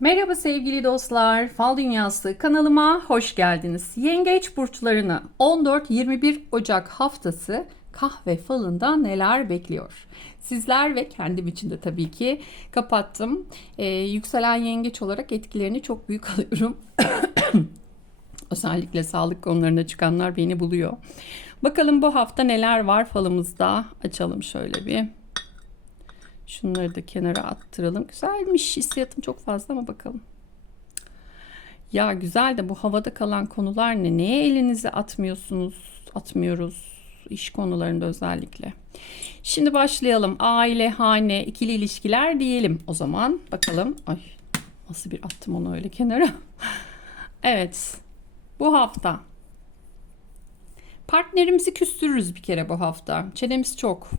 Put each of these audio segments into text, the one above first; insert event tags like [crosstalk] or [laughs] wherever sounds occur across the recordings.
Merhaba sevgili dostlar. Fal Dünyası kanalıma hoş geldiniz. Yengeç burçlarını 14-21 Ocak haftası kahve falında neler bekliyor? Sizler ve kendim için de tabii ki kapattım. Ee, yükselen yengeç olarak etkilerini çok büyük [laughs] alıyorum. Özellikle sağlık konularına çıkanlar beni buluyor. Bakalım bu hafta neler var falımızda. Açalım şöyle bir. Şunları da kenara attıralım. Güzelmiş. Hissiyatım çok fazla ama bakalım. Ya güzel de bu havada kalan konular ne? Neye elinizi atmıyorsunuz? Atmıyoruz. İş konularında özellikle. Şimdi başlayalım. Aile, hane, ikili ilişkiler diyelim o zaman. Bakalım. Ay nasıl bir attım onu öyle kenara. [laughs] evet. Bu hafta partnerimizi küstürürüz bir kere bu hafta. Çenemiz çok.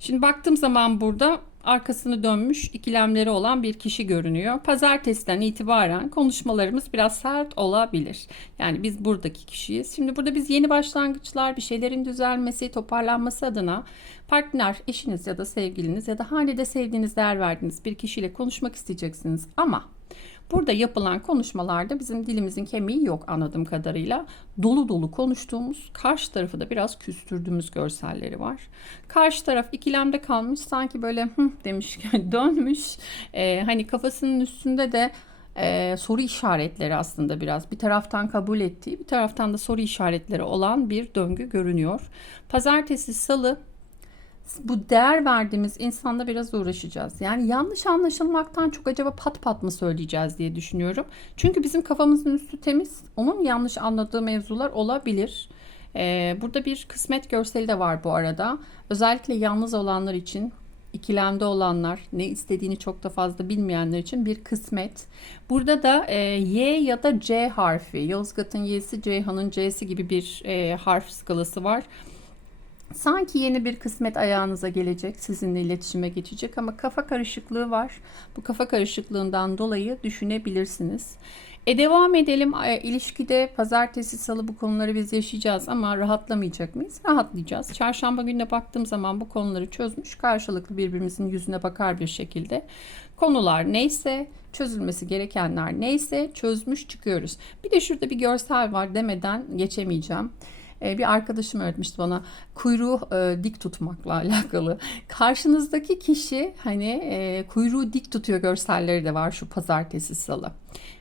Şimdi baktığım zaman burada arkasını dönmüş ikilemleri olan bir kişi görünüyor. Pazartesiden itibaren konuşmalarımız biraz sert olabilir. Yani biz buradaki kişiyiz. Şimdi burada biz yeni başlangıçlar, bir şeylerin düzelmesi, toparlanması adına partner, eşiniz ya da sevgiliniz ya da hanede sevdiğiniz, değer verdiğiniz bir kişiyle konuşmak isteyeceksiniz. Ama Burada yapılan konuşmalarda bizim dilimizin kemiği yok anladığım kadarıyla. Dolu dolu konuştuğumuz, karşı tarafı da biraz küstürdüğümüz görselleri var. Karşı taraf ikilemde kalmış, sanki böyle hı demiş, [laughs] dönmüş. Ee, hani kafasının üstünde de e, soru işaretleri aslında biraz. Bir taraftan kabul ettiği, bir taraftan da soru işaretleri olan bir döngü görünüyor. Pazartesi, salı bu değer verdiğimiz insanla biraz uğraşacağız. Yani yanlış anlaşılmaktan çok acaba pat pat mı söyleyeceğiz diye düşünüyorum. Çünkü bizim kafamızın üstü temiz. Onun yanlış anladığı mevzular olabilir. Ee, burada bir kısmet görseli de var bu arada. Özellikle yalnız olanlar için ikilemde olanlar, ne istediğini çok da fazla bilmeyenler için bir kısmet. Burada da e, Y ya da C harfi, Yozgat'ın Y'si, Ceyhan'ın C'si gibi bir e, harf skalası var. Sanki yeni bir kısmet ayağınıza gelecek, sizinle iletişime geçecek ama kafa karışıklığı var. Bu kafa karışıklığından dolayı düşünebilirsiniz. E devam edelim. İlişkide pazartesi, salı bu konuları biz yaşayacağız ama rahatlamayacak mıyız? Rahatlayacağız. Çarşamba gününe baktığım zaman bu konuları çözmüş, karşılıklı birbirimizin yüzüne bakar bir şekilde konular neyse, çözülmesi gerekenler neyse çözmüş çıkıyoruz. Bir de şurada bir görsel var demeden geçemeyeceğim. E, bir arkadaşım öğretmişti bana kuyruğu e, dik tutmakla [laughs] alakalı. Karşınızdaki kişi hani e, kuyruğu dik tutuyor görselleri de var şu pazartesi salı.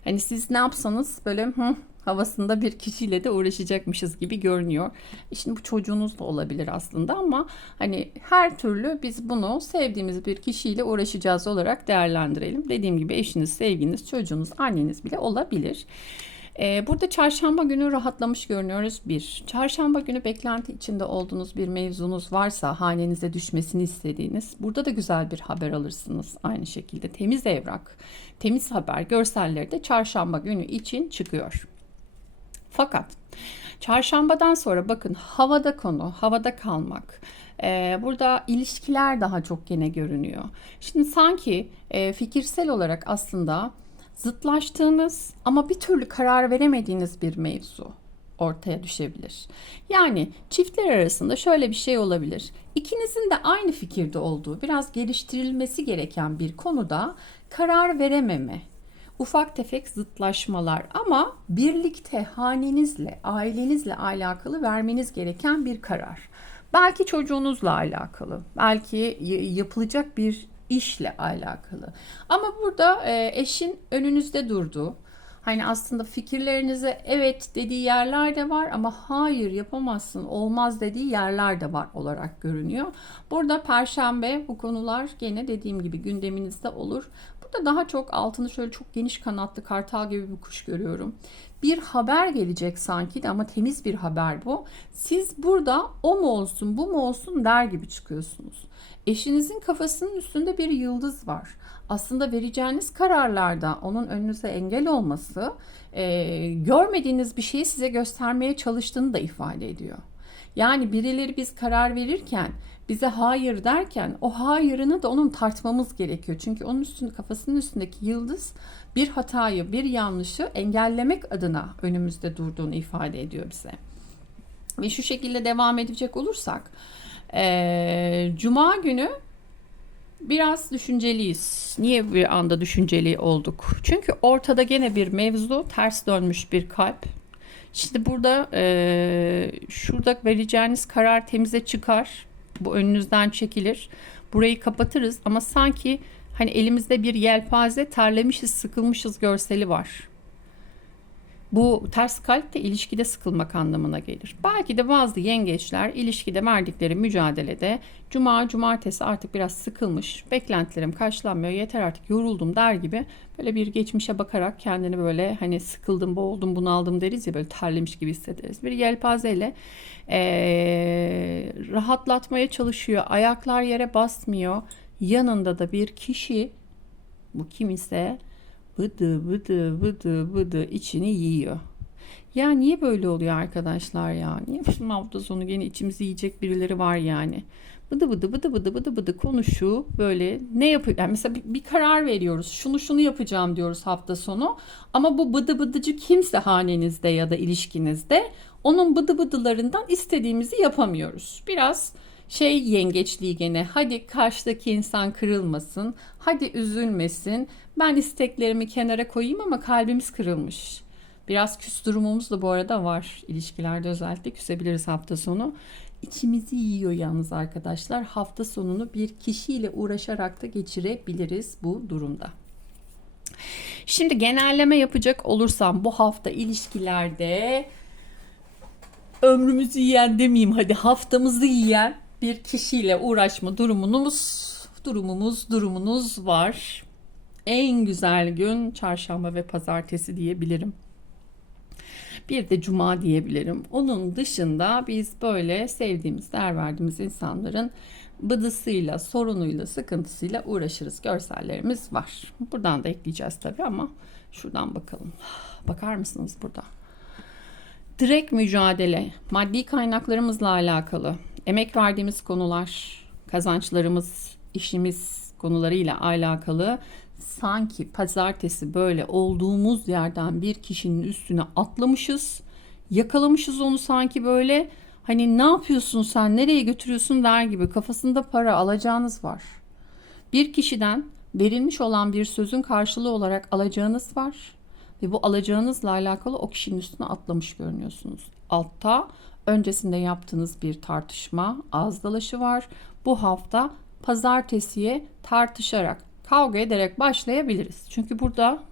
Hani siz ne yapsanız böyle hı, havasında bir kişiyle de uğraşacakmışız gibi görünüyor. E şimdi bu çocuğunuz da olabilir aslında ama hani her türlü biz bunu sevdiğimiz bir kişiyle uğraşacağız olarak değerlendirelim. Dediğim gibi eşiniz, sevginiz, çocuğunuz, anneniz bile olabilir. Ee, burada çarşamba günü rahatlamış görünüyoruz. Bir, çarşamba günü beklenti içinde olduğunuz bir mevzunuz varsa hanenize düşmesini istediğiniz burada da güzel bir haber alırsınız. Aynı şekilde temiz evrak, temiz haber görselleri de çarşamba günü için çıkıyor. Fakat çarşambadan sonra bakın havada konu, havada kalmak. Ee, burada ilişkiler daha çok gene görünüyor. Şimdi sanki e, fikirsel olarak aslında zıtlaştığınız ama bir türlü karar veremediğiniz bir mevzu ortaya düşebilir. Yani çiftler arasında şöyle bir şey olabilir. İkinizin de aynı fikirde olduğu, biraz geliştirilmesi gereken bir konuda karar verememe, ufak tefek zıtlaşmalar ama birlikte hanenizle, ailenizle alakalı vermeniz gereken bir karar. Belki çocuğunuzla alakalı, belki yapılacak bir işle alakalı. Ama burada e, eşin önünüzde durduğu, hani aslında fikirlerinize evet dediği yerler de var ama hayır yapamazsın, olmaz dediği yerler de var olarak görünüyor. Burada perşembe bu konular gene dediğim gibi gündeminizde olur. Burada daha çok altını şöyle çok geniş kanatlı kartal gibi bir kuş görüyorum. Bir haber gelecek sanki de ama temiz bir haber bu. Siz burada o mu olsun bu mu olsun der gibi çıkıyorsunuz. Eşinizin kafasının üstünde bir yıldız var. Aslında vereceğiniz kararlarda onun önünüze engel olması e, görmediğiniz bir şeyi size göstermeye çalıştığını da ifade ediyor. Yani birileri biz karar verirken bize hayır derken o hayırını da onun tartmamız gerekiyor. Çünkü onun üstünde kafasının üstündeki yıldız bir hatayı, bir yanlışı engellemek adına önümüzde durduğunu ifade ediyor bize. Ve şu şekilde devam edecek olursak, e, Cuma günü Biraz düşünceliyiz. Niye bir anda düşünceli olduk? Çünkü ortada gene bir mevzu, ters dönmüş bir kalp. Şimdi burada eee, şurada vereceğiniz karar temize çıkar. Bu önünüzden çekilir. Burayı kapatırız ama sanki hani elimizde bir yelpaze terlemişiz, sıkılmışız görseli var. Bu ters kalp de ilişkide sıkılmak anlamına gelir. Belki de bazı yengeçler ilişkide verdikleri mücadelede cuma, cumartesi artık biraz sıkılmış, beklentilerim karşılanmıyor, yeter artık yoruldum der gibi böyle bir geçmişe bakarak kendini böyle hani sıkıldım, boğuldum, bunaldım deriz ya böyle terlemiş gibi hissederiz. Bir yelpazeyle eee, rahatlatmaya çalışıyor, ayaklar yere basmıyor. Yanında da bir kişi bu kim ise bıdı bıdı bıdı bıdı içini yiyor. Ya niye böyle oluyor arkadaşlar ya? Niye bizim hafta sonu gene içimizi yiyecek birileri var yani? Bıdı bıdı bıdı bıdı bıdı bıdı konuşu böyle ne yapıyor? Yani mesela bir, bir karar veriyoruz. Şunu şunu yapacağım diyoruz hafta sonu. Ama bu bıdı bıdıcı kimse hanenizde ya da ilişkinizde onun bıdı bıdılarından istediğimizi yapamıyoruz. Biraz şey yengeçliği gene hadi karşıdaki insan kırılmasın hadi üzülmesin. Ben isteklerimi kenara koyayım ama kalbimiz kırılmış. Biraz küs durumumuz da bu arada var. İlişkilerde özellikle küsebiliriz hafta sonu. İçimizi yiyor yalnız arkadaşlar. Hafta sonunu bir kişiyle uğraşarak da geçirebiliriz bu durumda. Şimdi genelleme yapacak olursam bu hafta ilişkilerde ömrümüzü yiyen demeyeyim hadi haftamızı yiyen bir kişiyle uğraşma durumunuz durumumuz durumunuz var. En güzel gün çarşamba ve pazartesi diyebilirim. Bir de cuma diyebilirim. Onun dışında biz böyle sevdiğimiz, değer verdiğimiz insanların bıdısıyla, sorunuyla, sıkıntısıyla uğraşırız. Görsellerimiz var. Buradan da ekleyeceğiz tabii ama şuradan bakalım. Bakar mısınız burada? Direkt mücadele, maddi kaynaklarımızla alakalı, emek verdiğimiz konular, kazançlarımız, işimiz konularıyla alakalı sanki pazartesi böyle olduğumuz yerden bir kişinin üstüne atlamışız. Yakalamışız onu sanki böyle hani ne yapıyorsun sen nereye götürüyorsun der gibi kafasında para alacağınız var. Bir kişiden verilmiş olan bir sözün karşılığı olarak alacağınız var ve bu alacağınızla alakalı o kişinin üstüne atlamış görünüyorsunuz. Altta öncesinde yaptığınız bir tartışma, ağız dalaşı var. Bu hafta pazartesiye tartışarak, kavga ederek başlayabiliriz. Çünkü burada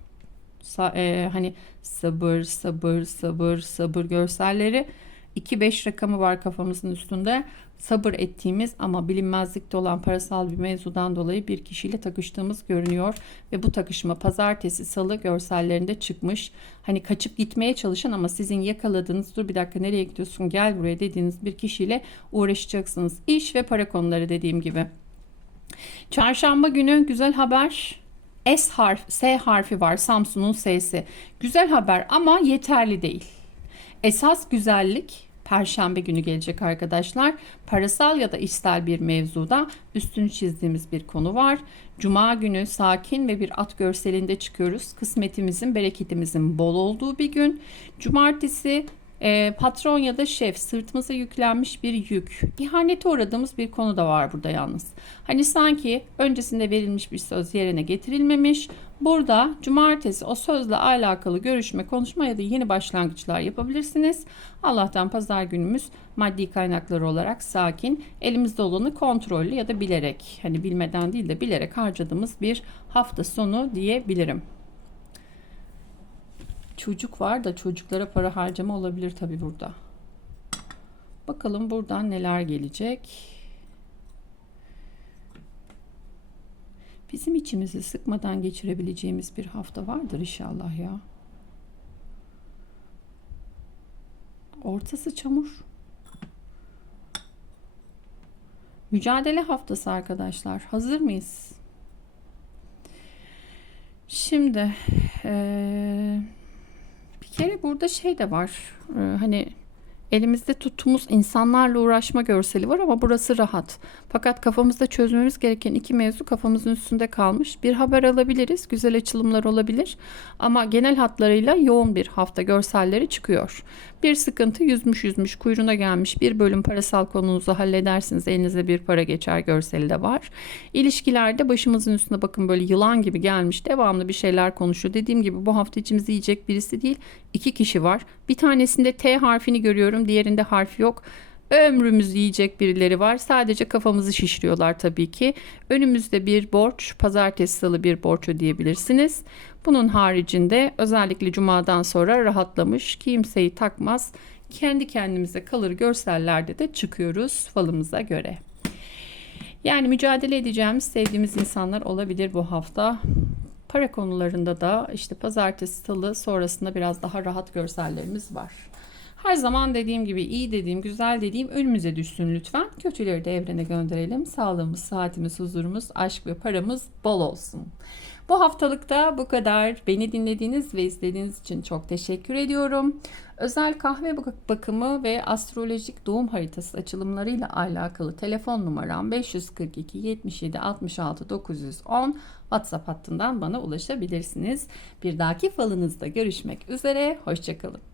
e, hani sabır, sabır, sabır, sabır görselleri 2-5 rakamı var kafamızın üstünde. Sabır ettiğimiz ama bilinmezlikte olan parasal bir mevzudan dolayı bir kişiyle takıştığımız görünüyor. Ve bu takışma pazartesi salı görsellerinde çıkmış. Hani kaçıp gitmeye çalışan ama sizin yakaladığınız dur bir dakika nereye gidiyorsun gel buraya dediğiniz bir kişiyle uğraşacaksınız. İş ve para konuları dediğim gibi. Çarşamba günü güzel haber. S harf, S harfi var Samsun'un S'si. Güzel haber ama yeterli değil. Esas güzellik Perşembe günü gelecek arkadaşlar. Parasal ya da işsel bir mevzuda üstünü çizdiğimiz bir konu var. Cuma günü sakin ve bir at görselinde çıkıyoruz. Kısmetimizin, bereketimizin bol olduğu bir gün. Cumartesi e, patron ya da şef sırtımıza yüklenmiş bir yük. İhanete uğradığımız bir konu da var burada yalnız. Hani sanki öncesinde verilmiş bir söz yerine getirilmemiş. Burada cumartesi o sözle alakalı görüşme, konuşma ya da yeni başlangıçlar yapabilirsiniz. Allah'tan pazar günümüz maddi kaynakları olarak sakin, elimizde olanı kontrollü ya da bilerek, hani bilmeden değil de bilerek harcadığımız bir hafta sonu diyebilirim. Çocuk var da çocuklara para harcama olabilir tabi burada. Bakalım buradan neler gelecek. Bizim içimizi sıkmadan geçirebileceğimiz bir hafta vardır inşallah ya. Ortası çamur. Mücadele haftası arkadaşlar. Hazır mıyız? Şimdi ee, kere burada şey de var. Ee, hani Elimizde tuttuğumuz insanlarla uğraşma görseli var ama burası rahat. Fakat kafamızda çözmemiz gereken iki mevzu kafamızın üstünde kalmış. Bir haber alabiliriz, güzel açılımlar olabilir ama genel hatlarıyla yoğun bir hafta görselleri çıkıyor. Bir sıkıntı yüzmüş yüzmüş kuyruğuna gelmiş bir bölüm parasal konunuzu halledersiniz. Elinize bir para geçer görseli de var. İlişkilerde başımızın üstüne bakın böyle yılan gibi gelmiş devamlı bir şeyler konuşuyor. Dediğim gibi bu hafta içimizi yiyecek birisi değil iki kişi var. Bir tanesinde T harfini görüyorum diğerinde harf yok. Ömrümüzü yiyecek birileri var. Sadece kafamızı şişiriyorlar tabii ki. Önümüzde bir borç, pazartesi salı bir borç ödeyebilirsiniz. Bunun haricinde özellikle cumadan sonra rahatlamış, kimseyi takmaz, kendi kendimize kalır görsellerde de çıkıyoruz falımıza göre. Yani mücadele edeceğimiz, sevdiğimiz insanlar olabilir bu hafta. Para konularında da işte pazartesi, salı sonrasında biraz daha rahat görsellerimiz var. Her zaman dediğim gibi iyi dediğim, güzel dediğim önümüze düşsün lütfen. Kötüleri de evrene gönderelim. Sağlığımız, saatimiz, huzurumuz, aşk ve paramız bol olsun. Bu haftalıkta bu kadar. Beni dinlediğiniz ve izlediğiniz için çok teşekkür ediyorum. Özel kahve bak- bakımı ve astrolojik doğum haritası açılımlarıyla alakalı telefon numaram 542 77 66 910 WhatsApp hattından bana ulaşabilirsiniz. Bir dahaki falınızda görüşmek üzere. Hoşçakalın.